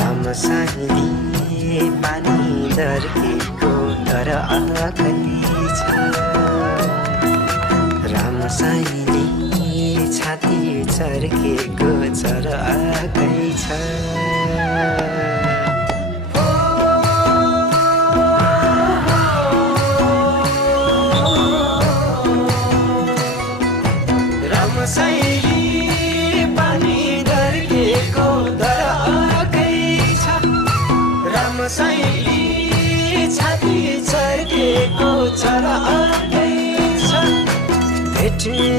रामसाईले पानी दर्केको तर आकै छ रामसाईले छाती चर्केको तर आकै छ रामसाईले पानी दर्केको तर आकै छ रामसाईले छाती चर्केको तर आकै छ भेट्न